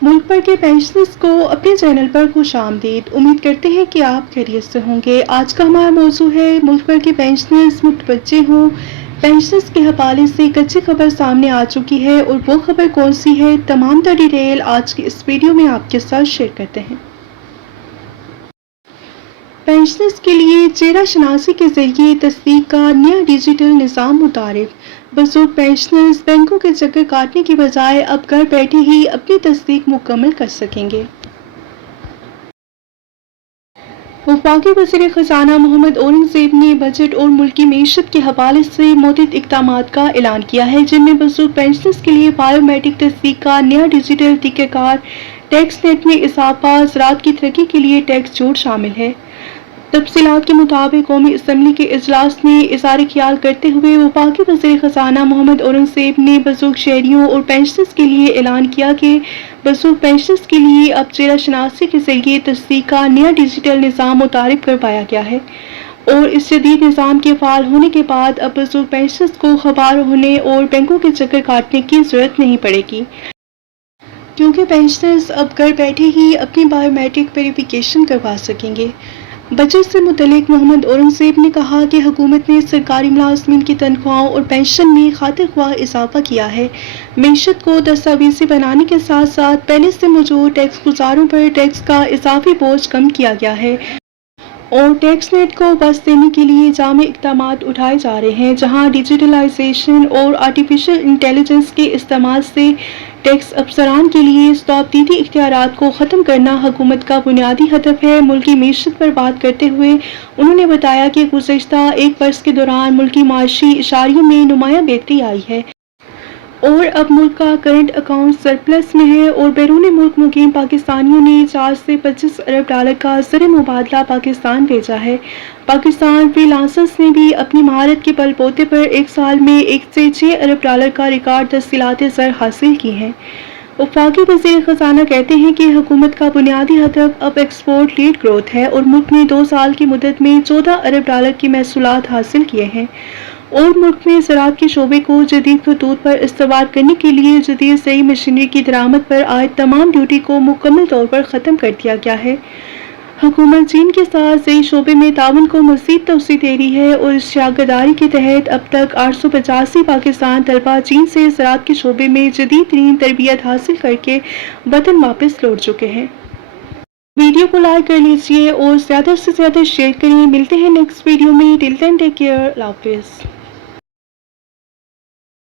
मुल्क भर के पेंशनर्स को अपने चैनल पर खुश आमदीद। उम्मीद करते हैं कि आप खैरियत से होंगे। आज का हमारा मौजू है मुल्क भर के पेंशनर्स मुतवज्जे हों। पेंशनर्स के हवाले से एक अच्छी खबर सामने आ चुकी है और वो खबर कौन सी है, तमाम तर डिटेल आज की इस वीडियो में आपके साथ शेयर करते हैं। पेंशनर्स के लिए चेहरा शनासी के जरिए तस्दीक का नया डिजिटल निज़ाम मुतारिफ। बुजुर्ग पेंशनर्स बैंकों के चक्कर काटने की बजाय अब घर बैठे ही अपनी तस्दीक मुकम्मल कर सकेंगे। वफाकी वज़ीर ख़ज़ाना मोहम्मद औरंगज़ेब ने बजट और मुल्की मईशत के हवाले से मुतअद्दिद इक़दामात का ऐलान किया है, जिनमें बुजुर्ग पेंशनर्स के लिए बायोमेट्रिक तस्दीक का नया डिजिटल तरीक़ाकार, टैक्स नेट में इजाफा, ज़राअत की तरक्की के लिए टैक्स छूट शामिल है। तफसीलात के मुताबिक कौमी असम्बली के इजलास में इज़हार ख्याल करते हुए वफाकी वज़ीर ख़ज़ाना मोहम्मद औरंगज़ेब ने बुजुर्ग शहरियों और पेंशनर्स के लिए ऐलान किया कि बुजुर्ग पेंशनर्स के लिए अब चेहरा शनासी के जरिए तस्दीक का नया डिजिटल निज़ाम मुतारिफ करवाया गया है और इस जदीद निज़ाम के फ़ाल होने के बाद अब बुजुर्ग पेंशनर्स को खबर होने और बैंकों के चक्कर काटने की ज़रूरत नहीं पड़ेगी, क्योंकि पेंशनर्स अब घर बैठे ही अपनी बायोमेट्रिक वेरिफिकेशन करवा सकेंगे। बजट से मुतल्लिक मोहम्मद औरंगज़ेब ने कहा कि हुकूमत ने सरकारी मुलाज़मीन की तनख्वाहों और पेंशन में खातिर ख्वाह इजाफा किया है। मईशत को दस्तावेज़ी बनाने के साथ साथ पहले से मौजूद टैक्स गुजारों पर टैक्स का इजाफी बोझ कम किया गया है और टैक्स नेट को बस देने के लिए जामे इक़दामात उठाए जा रहे हैं, जहां डिजिटलाइजेशन और आर्टिफिशियल इंटेलिजेंस के इस्तेमाल से टैक्स अफसरान के लिए तब्दीली इख्तियारात को ख़त्म करना हुकूमत का बुनियादी हदफ है। मुल्की मईशत पर बात करते हुए उन्होंने बताया कि गुज़श्ता एक बरस के दौरान मुल्की माशी इशारियों में नुमायां बेहतरी आई है और अब मुल्क का करंट अकाउंट सरप्लस में है और बैरून मुल्क मुकीम पाकिस्तानियों ने 4 से 25 अरब डॉलर का ज़र मुबादला पाकिस्तान भेजा है। पाकिस्तान फ्रीलांसर्स ने भी अपनी महारत के बलबूते पर एक साल में 1 से 6 अरब डॉलर का रिकॉर्ड तस्सीलात ज़र हासिल की हैं। वफाकी वज़ीर ख़ज़ाना कहते हैं कि हुकूमत का बुनियादी हदफ अब एक्सपोर्ट लीड ग्रोथ है और मुल्क ने 2 साल की मुद्दत में 14 अरब डॉलर की महसूलात हासिल किए हैं और मुल्क में ज़राअत के शोबे को जदीद खतूत पर इस्तेमाल करने के लिए जदीद सही मशीनरी की दरामद पर आयद तमाम ड्यूटी को मुकम्मल तौर पर ख़त्म कर दिया गया है। हुकूमत चीन के साथ सही शोबे में ताउन को मज़ीद तवसी दे रही है और इस शराकतदारी के तहत अब तक 885 पाकिस्तान तलबा चीन से ज़राअत के शोबे में जदीद तरीन तरबियत हासिल करके वतन वापस लौट चुके हैं। वीडियो को लाइक कर लीजिए और ज़्यादा से ज़्यादा शेयर करें। मिलते हैं नेक्स्ट वीडियो में। Till then take care. अल्लाह हाफ़िज़।